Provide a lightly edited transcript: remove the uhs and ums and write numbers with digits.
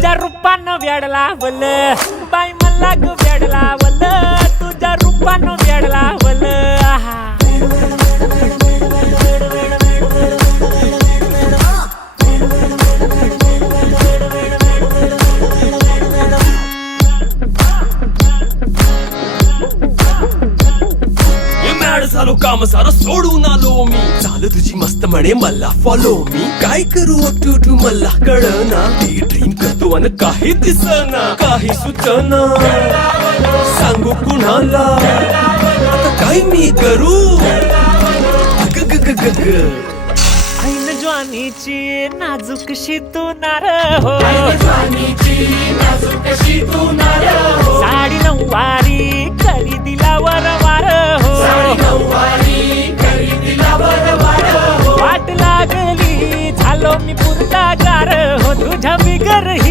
तुझ्या रूपानं वेड लावलं बाई मला ग वेड लावलं तुझ्या रूपानं वेड लावलं आहा झालो काम सारं सोडून आलो मी चाल तुझी मस्त म्हणे मला फॉलो मी काय करू अटू मला कळना ती ड्रीम करतो आणि काही दिसना काही सुचना सांगू कुणाला आता काय मी करू ऐन ज्वानीची नाजूकशी तू नार हो साडी नऊवारी करी दिला वरवार हो वाट लागली झालो मी पुरता गार हो तुझ्या बिगर ही